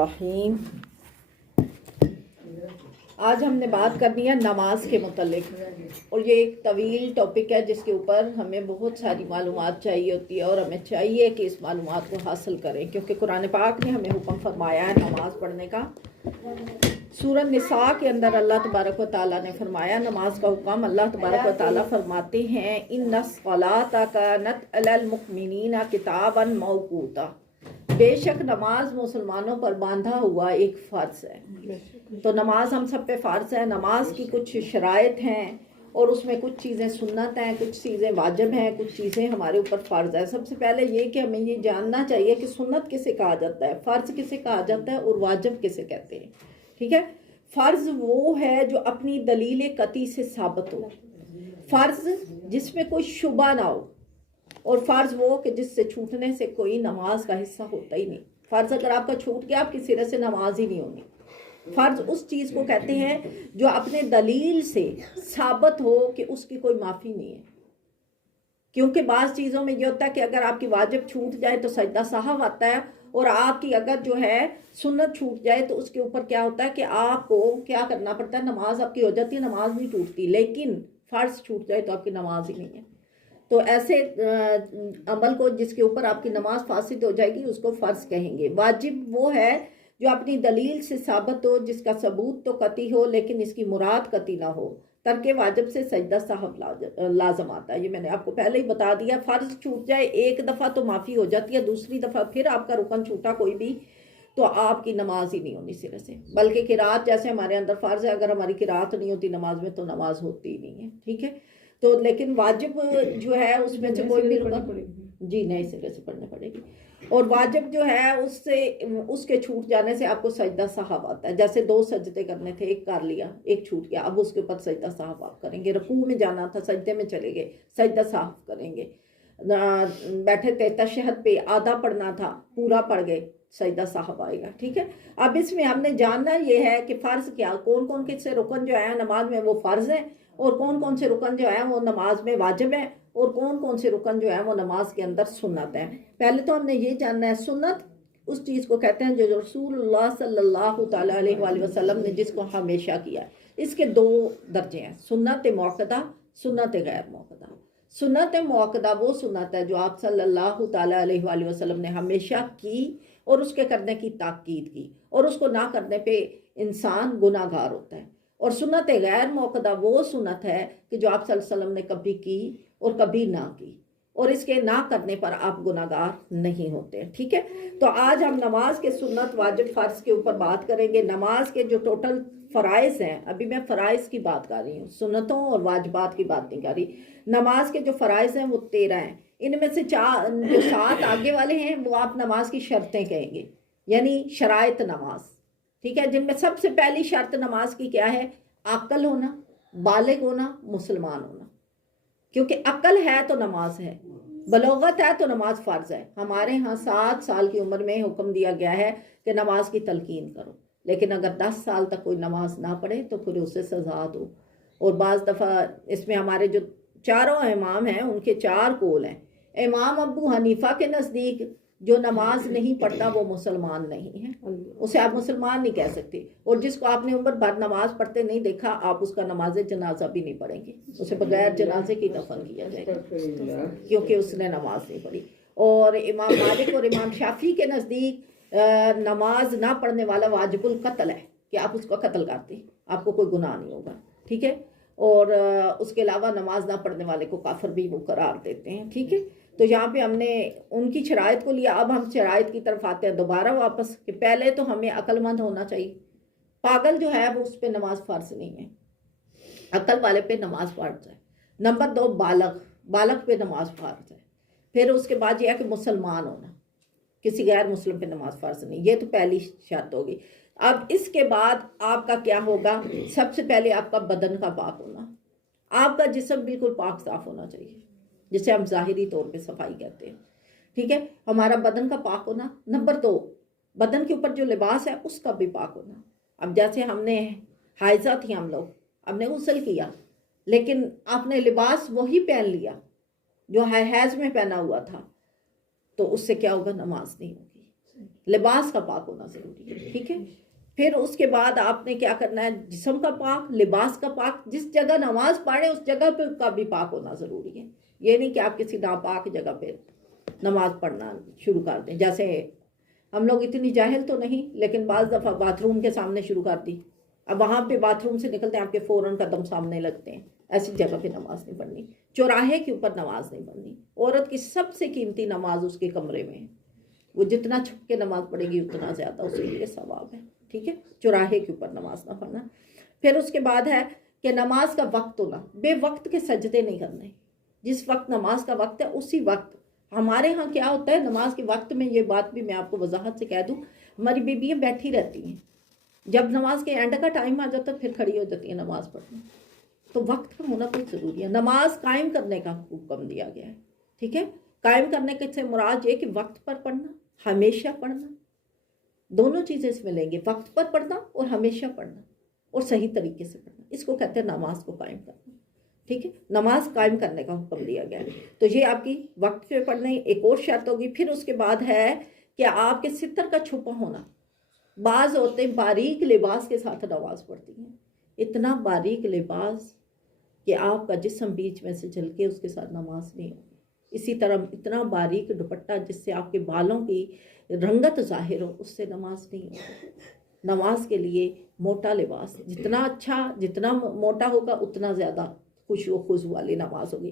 الرحیم۔ آج ہم نے بات کرنی ہے نماز کے متعلق، اور یہ ایک طویل ٹاپک ہے جس کے اوپر ہمیں بہت ساری معلومات چاہیے ہوتی ہے، اور ہمیں چاہیے کہ اس معلومات کو حاصل کریں، کیونکہ قرآن پاک نے ہمیں حکم فرمایا ہے نماز پڑھنے کا۔ سورہ نساء کے اندر اللہ تبارک و تعالیٰ نے فرمایا نماز کا حکم۔ اللہ تبارک و تعالیٰ فرماتے ہیں ان الصلاۃ کانت علی المؤمنین کتابا موقوتا، بے شک نماز مسلمانوں پر باندھا ہوا ایک فرض ہے۔ تو نماز ہم سب پہ فرض ہے۔ نماز کی کچھ شرائط ہیں، اور اس میں کچھ چیزیں سنت ہیں، کچھ چیزیں واجب ہیں، کچھ چیزیں ہمارے اوپر فرض ہے۔ سب سے پہلے یہ کہ ہمیں یہ جاننا چاہیے کہ سنت کسے کہا جاتا ہے، فرض کسے کہا جاتا ہے، اور واجب کسے کہتے ہیں۔ ٹھیک ہے، فرض وہ ہے جو اپنی دلیل قطعی سے ثابت ہو، فرض جس میں کوئی شبہ نہ ہو، اور فرض وہ کہ جس سے چھوٹنے سے کوئی نماز کا حصہ ہوتا ہی نہیں۔ فرض اگر آپ کا چھوٹ گیا، آپ کی سرے سے نماز ہی نہیں ہونی۔ فرض اس چیز کو کہتے ہیں جو اپنے دلیل سے ثابت ہو کہ اس کی کوئی معافی نہیں ہے۔ کیونکہ بعض چیزوں میں یہ ہوتا ہے کہ اگر آپ کی واجب چھوٹ جائے تو سجدہ سہو آتا ہے، اور آپ کی اگر جو ہے سنت چھوٹ جائے تو اس کے اوپر کیا ہوتا ہے کہ آپ کو کیا کرنا پڑتا ہے، نماز آپ کی ہو جاتی ہے، نماز نہیں ٹوٹتی، لیکن فرض چھوٹ جائے تو آپ کی نماز ہی نہیں ہے۔ تو ایسے عمل کو جس کے اوپر آپ کی نماز فاسد ہو جائے گی اس کو فرض کہیں گے۔ واجب وہ ہے جو اپنی دلیل سے ثابت ہو، جس کا ثبوت تو قطعی ہو لیکن اس کی مراد قطعی نہ ہو۔ ترک واجب سے سجدہ سہو لازم آتا ہے، یہ میں نے آپ کو پہلے ہی بتا دیا۔ فرض چھوٹ جائے ایک دفعہ تو معافی ہو جاتی ہے، دوسری دفعہ پھر آپ کا رکن چھوٹا کوئی بھی تو آپ کی نماز ہی نہیں ہونی سرے سے۔ بلکہ قرات جیسے ہمارے اندر فرض ہے، اگر ہماری قرات نہیں ہوتی نماز میں تو نماز ہوتی ہی نہیں ہے۔ ٹھیک ہے، تو لیکن واجب جو ہے اس میں سے کوئی بھی رکن جی نئے سرے سے پڑھنے پڑے گی، اور واجب جو ہے اس کے چھوٹ جانے سے آپ کو سجدہ سہو آتا ہے۔ جیسے 2 سجدے کرنے تھے، ایک کر لیا، ایک چھوٹ گیا، اب اس کے اوپر سجدہ سہو آپ کریں گے۔ رکوع میں جانا تھا، سجدے میں چلے گئے، سجدہ سہو کریں گے۔ بیٹھے تھے تشہد پہ، آدھا پڑھنا تھا، پورا پڑھ گئے، سجدہ سہو آئے گا۔ ٹھیک ہے، اب اس میں ہم نے جاننا یہ ہے کہ فرض کیا، کون کون سے رکن جو ہے نماز میں وہ فرض ہیں، اور کون کون سے رکن جو ہے وہ نماز میں واجب ہیں، اور کون کون سے رکن جو ہے وہ نماز کے اندر سنت ہیں۔ پہلے تو ہم نے یہ جاننا ہے سنت اس چیز کو کہتے ہیں جو رسول اللہ صلی اللہ تعالیٰ علیہ وآلہ وسلم نے جس کو ہمیشہ کیا ہے۔ اس کے 2 درجے ہیں، سنت موقدہ، سنت غیر موقدہ۔ سنت موقدہ وہ سنت ہے جو آپ صلی اللہ تعالیٰ علیہ وآلہ وسلم نے ہمیشہ کی اور اس کے کرنے کی تاکید کی، اور اس کو نہ کرنے پہ انسان گناہ گار ہوتا ہے۔ اور سنت غیر موقدہ وہ سنت ہے کہ جو آپ صلی اللہ علیہ وسلم نے کبھی کی اور کبھی نہ کی، اور اس کے نہ کرنے پر آپ گناہ گار نہیں ہوتے۔ ٹھیک ہے، تو آج ہم نماز کے سنت واجب فرض کے اوپر بات کریں گے۔ نماز کے جو ٹوٹل فرائض ہیں، ابھی میں فرائض کی بات کر رہی ہوں، سنتوں اور واجبات کی بات نہیں کر رہی۔ نماز کے جو فرائض ہیں وہ 13 ہیں، ان میں سے جو 7 آگے والے ہیں وہ آپ نماز کی شرطیں کہیں گے، یعنی شرائط نماز۔ ٹھیک ہے، جن میں سب سے پہلی شرط نماز کی کیا ہے؟ عاقل ہونا، بالغ ہونا، مسلمان ہونا۔ کیونکہ عقل ہے تو نماز ہے، بلوغت ہے تو نماز فرض ہے۔ ہمارے ہاں 7 سال کی عمر میں حکم دیا گیا ہے کہ نماز کی تلقین کرو، لیکن اگر 10 سال تک کوئی نماز نہ پڑھے تو پھر اسے سزا دو۔ اور بعض دفعہ اس میں ہمارے جو چاروں امام ہیں ان کے 4 قول ہیں۔ امام ابو حنیفہ کے نزدیک جو نماز نہیں پڑھتا وہ مسلمان نہیں ہے، اسے آپ مسلمان نہیں کہہ سکتے، اور جس کو آپ نے عمر بھر نماز پڑھتے نہیں دیکھا آپ اس کا نماز جنازہ بھی نہیں پڑھیں گے، اسے بغیر جنازے کی دفن کیا جائے گا کیونکہ اس نے نماز نہیں پڑھی۔ اور امام مالک اور امام شافعی کے نزدیک نماز نہ پڑھنے والا واجب القتل ہے، کہ آپ اس کو قتل کرتے ہیں، آپ کو کوئی گناہ نہیں ہوگا۔ ٹھیک ہے، اور اس کے علاوہ نماز نہ پڑھنے والے کو کافر بھی وہ قرار دیتے ہیں۔ ٹھیک ہے، تو یہاں پہ ہم نے ان کی شرائط کو لیا، اب ہم شرائط کی طرف آتے ہیں دوبارہ واپس، کہ پہلے تو ہمیں عقل مند ہونا چاہیے۔ پاگل جو ہے وہ اس پہ نماز فرض نہیں ہے، عقل والے پہ نماز فرض ہے۔ نمبر 2 بالغ پہ نماز فرض ہے۔ پھر اس کے بعد یہ ہے کہ مسلمان ہونا، کسی غیر مسلم پہ نماز فرض نہیں، یہ تو پہلی شرط ہوگی۔ اب اس کے بعد آپ کا کیا ہوگا؟ سب سے پہلے آپ کا بدن کا پاک ہونا، آپ کا جسم بالکل پاک صاف ہونا چاہیے، جسے ہم ظاہری طور پہ صفائی کہتے ہیں۔ ٹھیک ہے، ہمارا بدن کا پاک ہونا۔ نمبر 2 بدن کے اوپر جو لباس ہے اس کا بھی پاک ہونا۔ اب جیسے ہم نے حائضہ تھی ہم لوگ، ہم نے غسل کیا، لیکن آپ نے لباس وہی پہن لیا جو حیض میں پہنا ہوا تھا، تو اس سے کیا ہوگا؟ نماز نہیں ہوگی۔ لباس کا پاک ہونا ضروری ہے، ٹھیک ہے. پھر اس کے بعد آپ نے کیا کرنا ہے، جسم کا پاک، لباس کا پاک، جس جگہ نماز پڑھیں اس جگہ پہ کا بھی پاک ہونا ضروری ہے. یہ نہیں کہ آپ کسی ناپاک جگہ پہ نماز پڑھنا شروع کر دیں. جیسے ہم لوگ اتنی جاہل تو نہیں، لیکن بعض دفعہ باتھ روم کے سامنے شروع کر دی. اب وہاں پہ باتھ روم سے نکلتے ہیں آپ کے فوراً قدم سامنے لگتے ہیں. ایسی جگہ پہ نماز نہیں پڑھنی. چوراہے کے اوپر نماز نہیں پڑھنی. عورت کی سب سے قیمتی نماز اس کے کمرے میں ہے. وہ جتنا چھپ کے نماز پڑھے گی اتنا زیادہ اس کے لیے ثواب ہے، ٹھیک ہے. چوراہے کے اوپر نماز نہ پڑھنا. پھر اس کے بعد ہے کہ نماز کا وقت ہونا. بے وقت کے سجدے نہیں کرنے. جس وقت نماز کا وقت ہے اسی وقت. ہمارے ہاں کیا ہوتا ہے نماز کے وقت میں، یہ بات بھی میں آپ کو وضاحت سے کہہ دوں، ہماری بیویاں بیٹھی رہتی ہیں. جب نماز کے اینڈ کا ٹائم آ جاتا ہے پھر کھڑی ہو جاتی ہیں نماز پڑھنے. تو وقت کا ہونا بہت ضروری ہے. نماز قائم کرنے کا حکم دیا گیا ہے، ٹھیک ہے. قائم کرنے کے سے مراد یہ کہ وقت پر پڑھنا، ہمیشہ پڑھنا. دونوں چیزیں اس میں لیں گے، وقت پر پڑھنا اور ہمیشہ پڑھنا، اور صحیح طریقے سے پڑھنا. اس کو کہتے ہیں نماز کو قائم کرنا، ٹھیک ہے. نماز قائم کرنے کا حکم دیا گیا ہے. تو یہ آپ کی وقت پہ پڑھنے ایک اور شرط ہوگی. پھر اس کے بعد ہے کہ آپ کے ستر کا چھپا ہونا. بعض عورتیں باریک لباس کے ساتھ نماز پڑھتی ہیں. اتنا باریک لباس کہ آپ کا جسم بیچ میں سے جھلکے اس کے ساتھ نماز نہیں ہوگی. اسی طرح اتنا باریک دوپٹہ جس سے آپ کے بالوں کی رنگت ظاہر ہو، اس سے نماز نہیں ہوگی. نماز کے لیے موٹا لباس، جتنا اچھا جتنا موٹا ہوگا اتنا زیادہ خوشو و خضوع والی نماز ہوگی.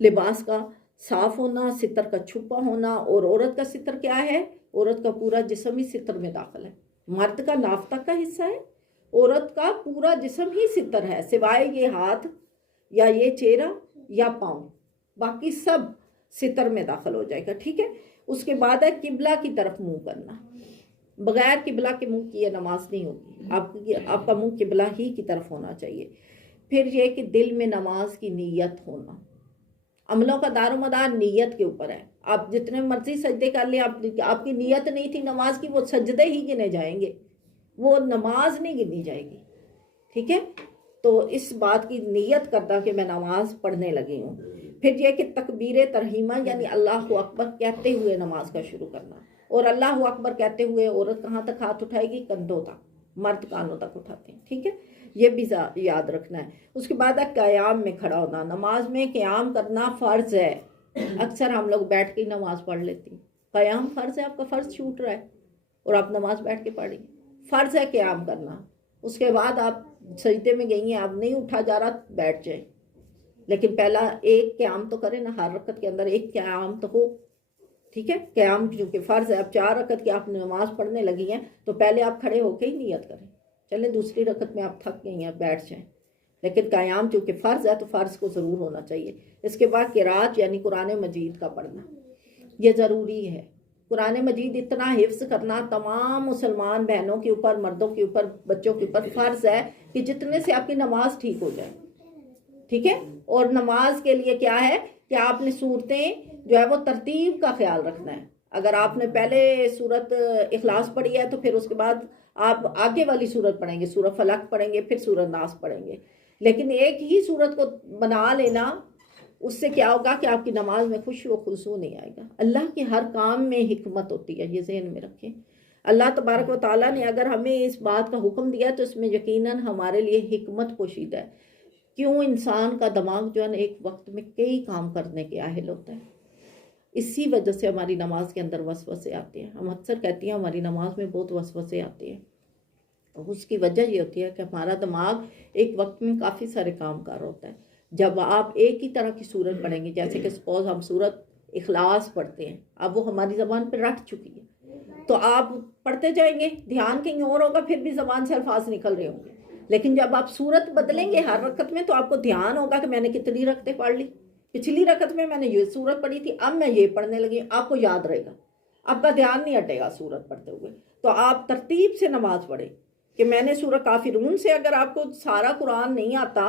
لباس کا صاف ہونا، ستر کا چھپا ہونا. اور عورت کا ستر کیا ہے؟ عورت کا پورا جسم ہی ستر میں داخل ہے. مرد کا ناف تک کا حصہ ہے، عورت کا پورا جسم ہی ستر ہے، سوائے یہ ہاتھ یا یہ چہرہ یا پاؤں، باقی سب ستر میں داخل ہو جائے گا، ٹھیک ہے. اس کے بعد ہے قبلہ کی طرف منہ کرنا. بغیر قبلہ کے منہ کی یہ نماز نہیں ہوگی. آپ کا منہ قبلہ ہی کی طرف ہونا چاہیے. پھر یہ کہ دل میں نماز کی نیت ہونا. عملوں کا دار و مدار نیت کے اوپر ہے. آپ جتنے مرضی سجدے کر لیں، آپ کی نیت نہیں تھی نماز کی، وہ سجدے ہی گنے جائیں گے، وہ نماز نہیں گنی جائے گی، ٹھیک ہے. تو اس بات کی نیت کرنا کہ میں نماز پڑھنے لگی ہوں. پھر یہ کہ تکبیر ترحیمہ یعنی اللہ اکبر کہتے ہوئے نماز کا شروع کرنا. اور اللہ اکبر کہتے ہوئے عورت کہاں تک ہاتھ اٹھائے گی؟ کندھوں تک. مرد کانوں تک اٹھاتے ہیں، ٹھیک ہے. یہ بھی یاد رکھنا ہے. اس کے بعد ہے قیام میں کھڑا ہونا. نماز میں قیام کرنا فرض ہے. اکثر ہم لوگ بیٹھ کے نماز پڑھ لیتے ہیں. قیام فرض ہے، آپ کا فرض چھوٹ رہا ہے اور آپ نماز بیٹھ کے پڑھ رہی ہیں. فرض ہے قیام کرنا. اس کے بعد آپ سجدے میں گئی ہیں، آپ نہیں اٹھا جا رہا، بیٹھ جائیں. لیکن پہلا ایک قیام تو کریں نا، ہر رکعت کے اندر ایک قیام تو ہو، ٹھیک ہے. قیام کیونکہ فرض ہے. اب 4 رکعت کی آپ نماز پڑھنے لگی ہیں تو پہلے آپ کھڑے ہو کے ہی نیت کریں. چلیں دوسری رکعت میں آپ تھک گئی ہیں، بیٹھ جائیں. لیکن قیام چونکہ فرض ہے تو فرض کو ضرور ہونا چاہیے. اس کے بعد قرات یعنی قرآن مجید کا پڑھنا، یہ ضروری ہے. قرآن مجید اتنا حفظ کرنا تمام مسلمان بہنوں کے اوپر، مردوں کے اوپر، بچوں کے اوپر فرض ہے کہ جتنے سے آپ کی نماز ٹھیک ہو جائے، ٹھیک ہے. اور نماز کے لیے کیا ہے کہ آپ نے صورتیں جو ہے وہ ترتیب کا خیال رکھنا ہے. اگر آپ نے پہلے سورت اخلاص پڑھی ہے تو پھر اس کے بعد آپ آگے والی سورت پڑھیں گے، سورہ فلق پڑھیں گے، پھر سورہ ناس پڑھیں گے. لیکن ایک ہی سورت کو بنا لینا، اس سے کیا ہوگا کہ آپ کی نماز میں خوشی و خضوع نہیں آئے گا. اللہ کے ہر کام میں حکمت ہوتی ہے، یہ ذہن میں رکھیں. اللہ تبارک و تعالیٰ نے اگر ہمیں اس بات کا حکم دیا تو اس میں یقیناً ہمارے لیے حکمت پوشیدہ ہے. کیوں انسان کا دماغ جو ہے نا ایک وقت میں کئی کام کرنے کے اہل ہوتا ہے. اسی وجہ سے ہماری نماز کے اندر وسوسے آتے ہیں. ہم اکثر کہتی ہیں ہماری نماز میں بہت وسوسے آتے ہیں. اس کی وجہ یہ ہوتی ہے کہ ہمارا دماغ ایک وقت میں کافی سارے کام کر ہوتا ہے. جب آپ ایک ہی طرح کی سورت پڑھیں گے، جیسے کہ سپوز ہم سورت اخلاص پڑھتے ہیں، اب وہ ہماری زبان پہ رٹ چکی ہے، تو آپ پڑھتے جائیں گے، دھیان کہیں اور ہوگا، پھر بھی زبان سے الفاظ نکل رہے ہوں گے. لیکن جب آپ سورت بدلیں گے ہر رکعت میں تو آپ کو دھیان ہوگا کہ میں نے کتنی رکعتیں پڑھ لی. پچھلی رکعت میں نے یہ سورت پڑھی تھی، اب میں یہ پڑھنے لگی. آپ کو یاد رہے گا، آپ کا دھیان نہیں ہٹے گا سورت پڑھتے ہوئے. تو آپ ترتیب سے نماز پڑھیں کہ میں نے سورہ کافرون سے، اگر آپ کو سارا قرآن نہیں آتا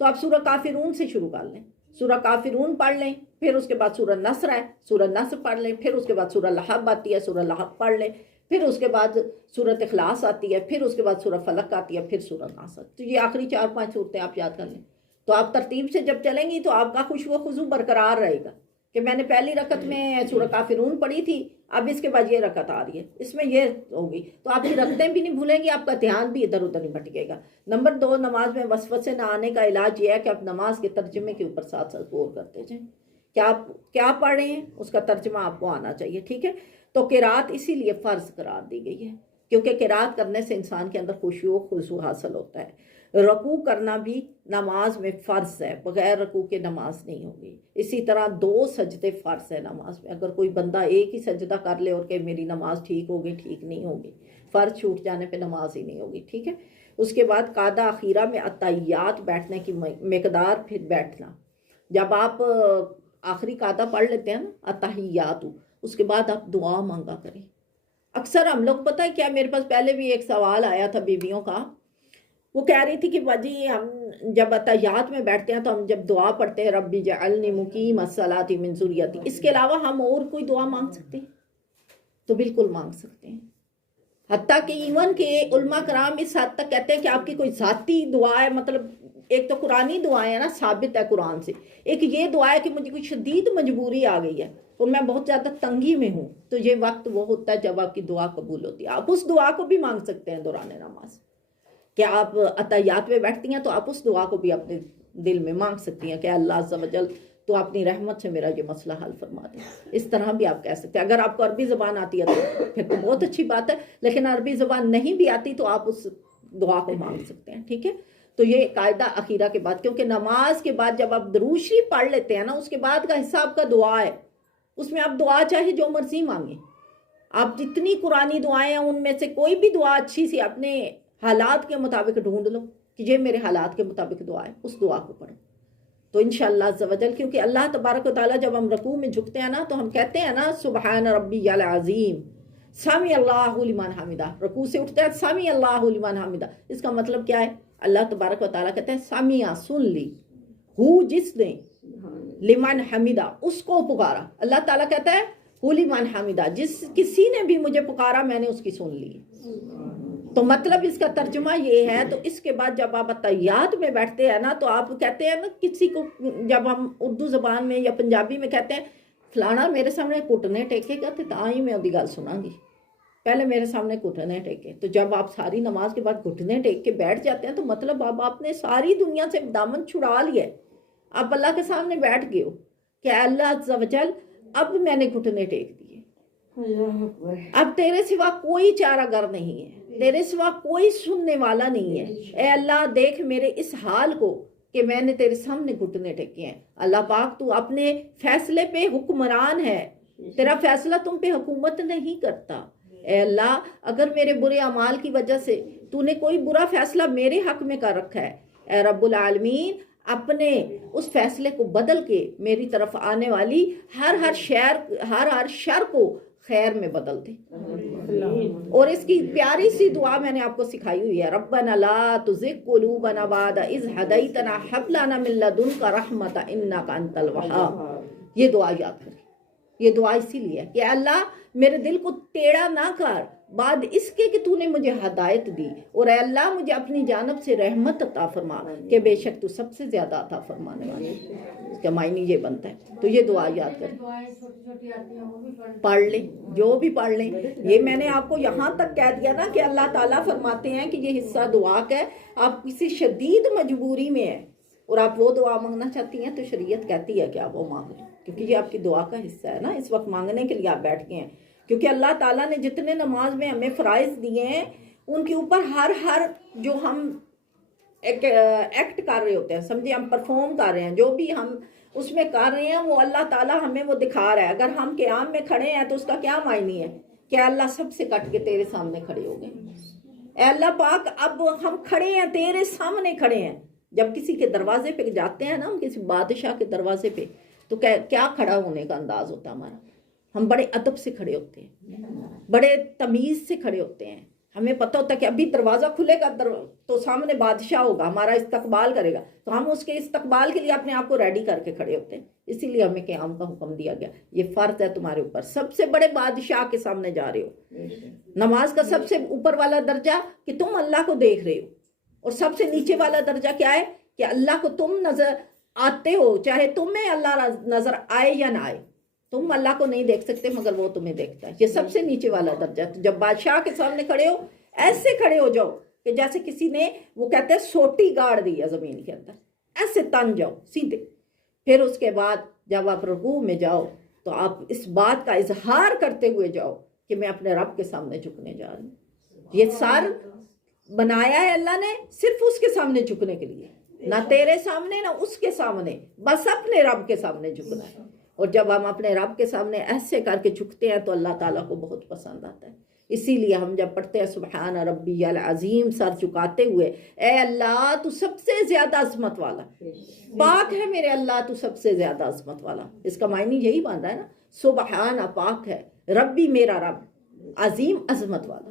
تو آپ سورہ کافرون سے شروع کر لیں. سورہ کافرون پڑھ لیں، پھر اس کے بعد سورہ نصر ہے، سورہ نصر پڑھ لیں، پھر اس کے بعد سورہ لحب آتی ہے، سورہ لحب پڑھ لیں، پھر اس کے بعد سورۃ اخلاص آتی ہے، پھر اس کے بعد سورہ فلق آتی ہے، پھر سورہ ناس. تو یہ آخری 4-5 صورتیں آپ یاد کر لیں. تو آپ ترتیب سے جب چلیں گی تو آپ کا خوشو و خضوع برقرار رہے گا کہ میں نے پہلی رکعت میں سورہ کافرون پڑھی تھی، اب اس کے بعد یہ رکعت آ رہی ہے، اس میں یہ ہوگی، تو آپ کی رکعتیں بھی نہیں بھولیں گی، آپ کا دھیان بھی ادھر ادھر نہیں بھٹکے گا۔ نمبر 2، نماز میں وسوسے نہ آنے کا علاج یہ ہے کہ آپ نماز کے ترجمے کے اوپر ساتھ ساتھ غور کرتے جائیں، کیا آپ کیا پڑھ رہے ہیں اس کا ترجمہ آپ کو آنا چاہیے، ٹھیک ہے۔ تو قرات اسی لیے فرض قرار دی گئی ہے، کیونکہ قرات کرنے سے انسان کے اندر خشوع و خضوع حاصل ہوتا ہے۔ رکوع کرنا بھی نماز میں فرض ہے، بغیر رکوع کے نماز نہیں ہوگی۔ اسی طرح 2 سجدے فرض ہے نماز میں، اگر کوئی بندہ ایک ہی سجدہ کر لے اور کہ میری نماز ٹھیک ہوگی، ٹھیک نہیں ہوگی، فرض چھوٹ جانے پہ نماز ہی نہیں ہوگی، ٹھیک ہے۔ اس کے بعد قاعدہ اخیرہ میں اتحیات بیٹھنے کی مقدار، پھر بیٹھنا، جب آپ آخری قاعدہ پڑھ لیتے ہیں نا اتحیات، اس کے بعد آپ دعا مانگا کریں۔ اکثر ہم لوگ پتہ ہے کیا، میرے پاس پہلے بھی ایک سوال آیا تھا بیویوں کا، وہ کہہ رہی تھی کہ باجی ہم جب اتحیات میں بیٹھتے ہیں تو ہم جب دعا پڑھتے ہیں ربی جعلنی مقیم الصلاۃ من ذریتی، اس کے علاوہ ہم اور کوئی دعا مانگ سکتے ہیں؟ تو بالکل مانگ سکتے ہیں، حتیٰ کہ ایون کہ علماء کرام اس حد تک کہتے ہیں کہ آپ کی کوئی ذاتی دعا ہے، مطلب ایک تو قرآنی دعائیں ہیں نا، ثابت ہے قرآن سے، ایک یہ دعا ہے کہ مجھے کوئی شدید مجبوری آ گئی ہے اور میں بہت زیادہ تنگی میں ہوں، تو یہ وقت وہ ہوتا ہے جب آپ کی دعا قبول ہوتی ہے، آپ اس دعا کو بھی مانگ سکتے ہیں دوران نماز، کہ آپ اتحیات میں بیٹھتی ہیں تو آپ اس دعا کو بھی اپنے دل میں مانگ سکتی ہیں کہ اللہ عز و جل تو اپنی رحمت سے میرا یہ مسئلہ حل فرما دیں، اس طرح بھی آپ کہہ سکتے ہیں۔ اگر آپ کو عربی زبان آتی ہے تو پھر تو بہت اچھی بات ہے، لیکن عربی زبان نہیں بھی آتی تو آپ اس دعا کو مانگ سکتے ہیں، ٹھیک ہے۔ تو یہ قاعدہ اخیرہ کے بعد، کیونکہ نماز کے بعد جب آپ درود شریف پڑھ لیتے ہیں نا، اس کے بعد کا حصہ آپ کا دعا ہے، اس میں آپ دعا چاہے جو مرضی مانگیں، آپ جتنی قرآنی دعائیں ہیں ان میں سے کوئی بھی دعا اچھی سی اپنے حالات کے مطابق ڈھونڈ لو کہ یہ میرے حالات کے مطابق دعا ہے، اس دعا کو پڑھو تو انشاءاللہ عز و جل، کیونکہ اللہ تبارک و تعالیٰ جب ہم رکوع میں جھکتے ہیں نا تو ہم کہتے ہیں نا سبحان ربی العظیم سمی اللہ لمن حمدہ، رکوع سے اٹھتے ہیں سمی اللہ لمن حمدہ، اس کا مطلب کیا ہے؟ اللہ تبارک و تعالیٰ کہتے ہیں سمیع سن لی، ہو جس نے، لمن حمدہ اس کو پکارا، اللہ تعالیٰ کہتا ہے ہو لمن حمدہ، جس کسی نے بھی مجھے پکارا میں نے اس کی سن لی۔ تو مطلب اس کا ترجمہ یہ ہے، تو اس کے بعد جب آپ اتحیات میں بیٹھتے ہیں نا تو آپ کہتے ہیں نا کسی کو، جب ہم اردو زبان میں یا پنجابی میں کہتے ہیں فلانا میرے سامنے گھٹنے ٹیکے گا تو تاں میں اودی گل سناں گی، پہلے میرے سامنے گھٹنے ٹیکے۔ تو جب آپ ساری نماز کے بعد گھٹنے ٹیک کے بیٹھ جاتے ہیں تو مطلب اب آپ نے ساری دنیا سے دامن چھڑا لیا ہے، آپ اللہ کے سامنے بیٹھ گئے ہو کہ اللہ عز و جل اب میں نے گھٹنے ٹیک دیے، اب تیرے سوا کوئی چارہ گر نہیں ہے، تیرے سوا کوئی سننے والا نہیں ہے، اے اللہ دیکھ میرے اس حال کو کہ میں نے تیرے سامنے گھٹنے ٹیکے ہیں، اللہ پاک تو اپنے فیصلے پہ حکمران ہے، تیرا فیصلہ تم پہ حکومت نہیں کرتا، اے اللہ اگر میرے برے اعمال کی وجہ سے تو نے کوئی برا فیصلہ میرے حق میں کر رکھا ہے، اے رب العالمین اپنے اس فیصلے کو بدل کے میری طرف آنے والی ہر شر کو خیر میں بدل دے۔ اور اس کی پیاری سی دعا میں نے آپ کو سکھائی ہوئی ہے، ربنا لا تزغ قلوبنا بعد اذ ہدیتنا ہب لنا من لدنک رحمۃ انک انت الوہاب، یہ دعا یاد کریں، یہ دعا اسی لیے ہے کہ اللہ میرے دل کو ٹیڑھا نہ کر بعد اس کے کہ تو نے مجھے ہدایت دی، اور اے اللہ مجھے اپنی جانب سے رحمت عطا فرما کہ بے شک تو سب سے زیادہ عطا فرمانے والا ہے، اس کا معنی یہ بنتا ہے۔ تو یہ دعا یاد کریں، پڑھ لیں، جو بھی پڑھ لیں۔ یہ میں نے آپ کو یہاں تک کہہ دیا نا کہ اللہ تعالیٰ فرماتے ہیں کہ یہ حصہ دعا کا ہے، آپ کسی شدید مجبوری میں ہیں اور آپ وہ دعا مانگنا چاہتی ہیں تو شریعت کہتی ہے کہ آپ وہ مانگ لیں، کیونکہ یہ آپ کی دعا کا حصہ ہے نا، اس وقت مانگنے کے لیے آپ بیٹھ گئے ہیں، کیونکہ اللہ تعالیٰ نے جتنے نماز میں ہمیں فرائض دیے ہیں ان کے اوپر ہر جو ہم ایکٹ کر رہے ہوتے ہیں، سمجھے ہم پرفارم کر رہے ہیں، جو بھی ہم اس میں کر رہے ہیں وہ اللہ تعالیٰ ہمیں وہ دکھا رہا ہے۔ اگر ہم قیام میں کھڑے ہیں تو اس کا کیا معنی ہے کہ اللہ سب سے کٹ کے تیرے سامنے کھڑے ہو گئے، اے اللہ پاک اب ہم کھڑے ہیں تیرے سامنے کھڑے ہیں۔ جب کسی کے دروازے پہ جاتے ہیں نا، ہم کسی بادشاہ کے دروازے پہ، تو کیا کھڑا ہونے کا انداز ہوتا ہے ہمارا، ہم بڑے ادب سے کھڑے ہوتے ہیں، بڑے تمیز سے کھڑے ہوتے ہیں، ہمیں پتہ ہوتا ہے کہ ابھی دروازہ کھلے گا تو سامنے بادشاہ ہوگا، ہمارا استقبال کرے گا، تو ہم اس کے استقبال کے لیے اپنے آپ کو ریڈی کر کے کھڑے ہوتے ہیں، اسی لیے ہمیں قیام کا حکم دیا گیا، یہ فرض ہے تمہارے اوپر، سب سے بڑے بادشاہ کے سامنے جا رہے ہو، نماز کا سب سے اوپر والا درجہ کہ تم اللہ کو دیکھ رہے ہو، اور سب سے نیچے والا درجہ کیا ہے کہ اللہ کو تم نظر آتے ہو، چاہے تمہیں اللہ نظر آئے یا نہ آئے، تم اللہ کو نہیں دیکھ سکتے مگر وہ تمہیں دیکھتا ہے. یہ سب سے نیچے والا درجہ. جب بادشاہ کے سامنے کھڑے ہو ایسے کھڑے ہو جاؤ کہ جیسے کسی نے وہ کہتے ہیں سوٹی گاڑ دی ہے زمین کے اندر, ایسے تن جاؤ سیدھے. پھر اس کے بعد جب آپ رکوع میں جاؤ تو آپ اس بات کا اظہار کرتے ہوئے جاؤ کہ میں اپنے رب کے سامنے جھکنے جا رہی ہوں. یہ سار بنایا ہے اللہ نے صرف اس کے سامنے جھکنے کے لیے, نہ تیرے سامنے نہ اس کے سامنے, بس اپنے رب کے سامنے جھکنا ہے. اور جب ہم اپنے رب کے سامنے ایسے کر کے جھکتے ہیں تو اللہ تعالیٰ کو بہت پسند آتا ہے. اسی لیے ہم جب پڑھتے ہیں سبحان ربی العظیم سر جھکاتے ہوئے, اے اللہ تو سب سے زیادہ عظمت والا, پاک ہے میرے اللہ تو سب سے زیادہ عظمت والا. اس کا معنی یہی بن رہا ہے نا, سبحان پاک ہے, ربی میرا رب عظیم عظمت والا,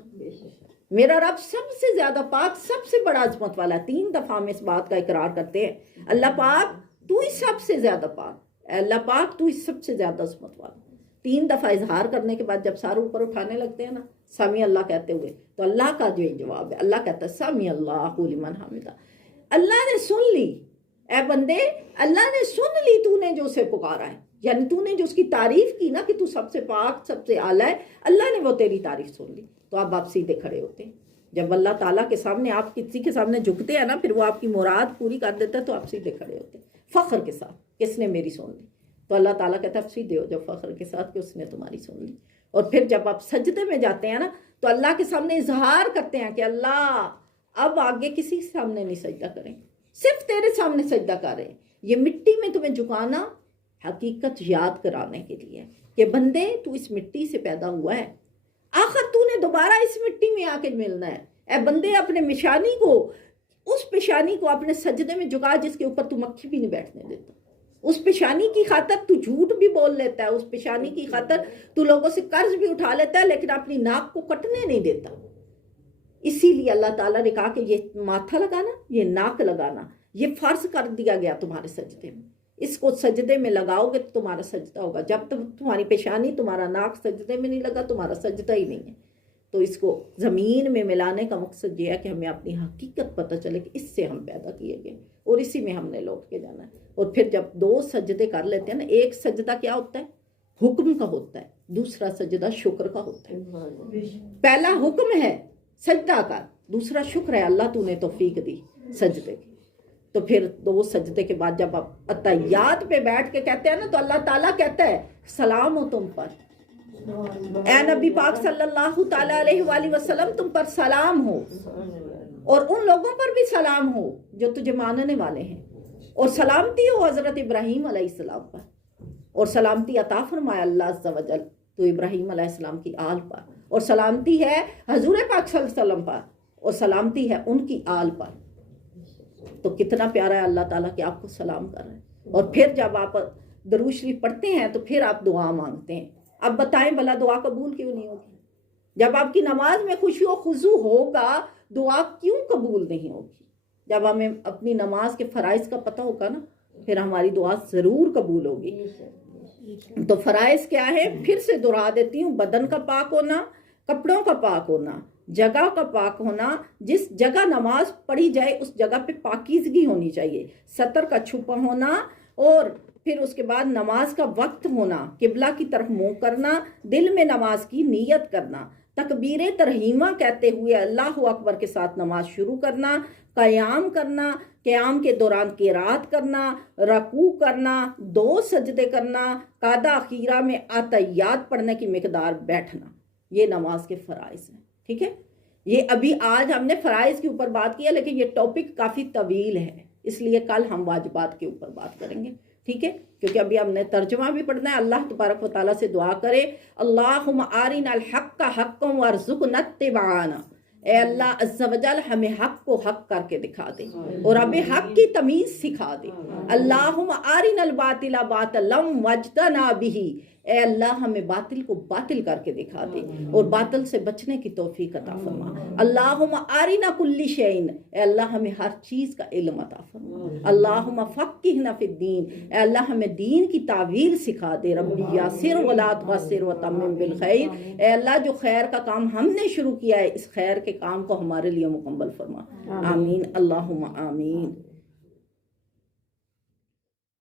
میرا رب سب سے زیادہ پاک سب سے بڑا عظمت والا. 3 دفعہ ہم اس بات کا اقرار کرتے ہیں, اللہ پاک تو ہی سب سے زیادہ پاک, اللہ پاک تو ہی سب سے زیادہ عظمت والا. 3 دفعہ اظہار کرنے کے بعد جب سار اوپر اٹھانے لگتے ہیں نا سمی اللہ کہتے ہوئے, تو اللہ کا جو جواب ہے, اللہ کہتا ہے سمی اللہ لمن حمدہ. اللہ نے سن لی, اے بندے اللہ نے سن لی تو نے جو اسے پکارا ہے, یعنی تو نے جو اس کی تعریف کی نا کہ تو سب سے پاک سب سے اعلیٰ ہے, اللہ نے وہ تیری تعریف سن لی. تو اب آپ سیدھے کھڑے ہوتے ہیں. جب اللہ تعالیٰ کے سامنے آپ کسی کے سامنے جھکتے ہیں نا پھر وہ آپ کی مراد پوری کر دیتا ہے, تو آپ سیدھے کھڑے ہوتے ہیں فخر کے ساتھ, کس نے میری سن لی. تو اللہ تعالیٰ کہتا ہے اب سیدھے ہو جاؤ فخر کے ساتھ کہ اس نے تمہاری سن لی. اور پھر جب آپ سجدے میں جاتے ہیں نا تو اللہ کے سامنے اظہار کرتے ہیں کہ اللہ اب آگے کسی سامنے نہیں سجدہ کریں, صرف تیرے سامنے سجدہ کر رہے ہیں. یہ مٹی میں تمہیں جھکانا حقیقت یاد کرانے کے لیے کہ بندے تو اس مٹی سے پیدا ہوا ہے, آخر تو نے دوبارہ اس مٹی میں آ کے ملنا ہے. اے بندے اپنے پیشانی کو, اس پیشانی کو اپنے سجدے میں جھکا جس کے اوپر تو مکھی بھی نہیں بیٹھنے دیتا. اس پیشانی کی خاطر تو جھوٹ بھی بول لیتا ہے, اس پیشانی کی خاطر تو لوگوں سے قرض بھی اٹھا لیتا ہے, لیکن اپنی ناک کو کٹنے نہیں دیتا. اسی لیے اللہ تعالیٰ نے کہا کہ یہ ماتھا لگانا, یہ ناک لگانا, یہ فرض کر دیا گیا تمہارے سجدے میں. اس کو سجدے میں لگاؤ گے تو تمہارا سجدہ ہوگا. جب تک تمہاری پیشانی تمہارا ناک سجدے میں نہیں لگا تمہارا سجدہ ہی نہیں ہے. تو اس کو زمین میں ملانے کا مقصد یہ ہے کہ ہمیں اپنی حقیقت پتہ چلے کہ اس سے ہم پیدا کیے گئے اور اسی میں ہم نے لوٹ کے جانا ہے. اور پھر جب 2 سجدے کر لیتے ہیں نا, ایک سجدہ کیا ہوتا ہے حکم کا ہوتا ہے, دوسرا سجدہ شکر کا ہوتا ہے. پہلا حکم ہے سجدہ کا, دوسرا شکر ہے اللہ تو نے توفیق دی سجدے کی. تو پھر 2 سجدے کے بعد جب آپ اتحیات پہ بیٹھ کے کہتے ہیں نا تو اللہ تعالیٰ کہتا ہے سلام ہو تم پر, اے نبی پاک صلی اللہ تعالیٰ علیہ وآلہ وسلم تم پر سلام ہو, اور ان لوگوں پر بھی سلام ہو جو تجھے ماننے والے ہیں, اور سلامتی ہو حضرت ابراہیم علیہ السلام پر, اور سلامتی عطا فرمایا اللہ عز و جل تو ابراہیم علیہ السلام کی آل پر, اور سلامتی ہے حضور پاک صلی اللہ علیہ وسلم پر, اور سلامتی ہے ان کی آل پر. تو کتنا پیارا ہے اللہ تعالیٰ کہ آپ کو سلام کر رہے ہیں. اور پھر جب آپ درود شریف پڑھتے ہیں تو پھر آپ دعا مانگتے ہیں. اب بتائیں بھلا دعا قبول کیوں نہیں ہوگی؟ جب آپ کی نماز میں خشوع و خضوع ہوگا دعا کیوں قبول نہیں ہوگی؟ جب ہمیں اپنی نماز کے فرائض کا پتہ ہوگا نا پھر ہماری دعا ضرور قبول ہوگی. تو فرائض کیا ہے پھر سے دہرا دیتی ہوں, بدن کا پاک ہونا, کپڑوں کا پاک ہونا, جگہ کا پاک ہونا, جس جگہ نماز پڑھی جائے اس جگہ پہ پاکیزگی ہونی چاہیے, سطر کا چھپا ہونا, اور پھر اس کے بعد نماز کا وقت ہونا, قبلہ کی طرف منہ کرنا, دل میں نماز کی نیت کرنا, تکبیر ترحیمہ کہتے ہوئے اللہ اکبر کے ساتھ نماز شروع کرنا, قیام کرنا, قیام کے دوران قرات کرنا, رکوع کرنا, 2 سجدے کرنا, قادہ اخیرہ میں اتحیات پڑھنے کی مقدار بیٹھنا. یہ نماز کے فرائض ہیں. ٹھیک ہے, یہ ابھی آج ہم نے فرائض کے اوپر بات کی ہے, لیکن یہ ٹاپک کافی طویل ہے, اس لیے کل ہم واجبات کے اوپر بات کریں گے. ٹھیک ہے, کیونکہ ابھی ہم نے ترجمہ بھی پڑھنا ہے. اللہ تبارک و تعالیٰ سے دعا کرے اللہم آرنا الحق حقا وارزقنا اتباعہ. اے اللہ عز و جل ہمیں حق کو حق کر کے دکھا دے اور ہمیں حق کی تمیز سکھا دے. اللہم آرنا الباطل باطلا واجتنبنا بہ. اے اللہ ہمیں باطل کو باطل کر کے دکھا دے اور باطل سے بچنے کی توفیق عطا فرما. اللہم آرنا کل شیء. اے اللہ ہمیں ہر چیز کا علم عطا فرما. اللہم فقہنا فی الدین. اے اللہ ہمیں دین کی تعویل سکھا دے. ربی یسر ولا تعسر وتمم بالخیر. اے اللہ جو خیر کا کام ہم نے شروع کیا ہے اس خیر کے کام کو ہمارے لیے مکمل فرما. آمین اللہم آمین.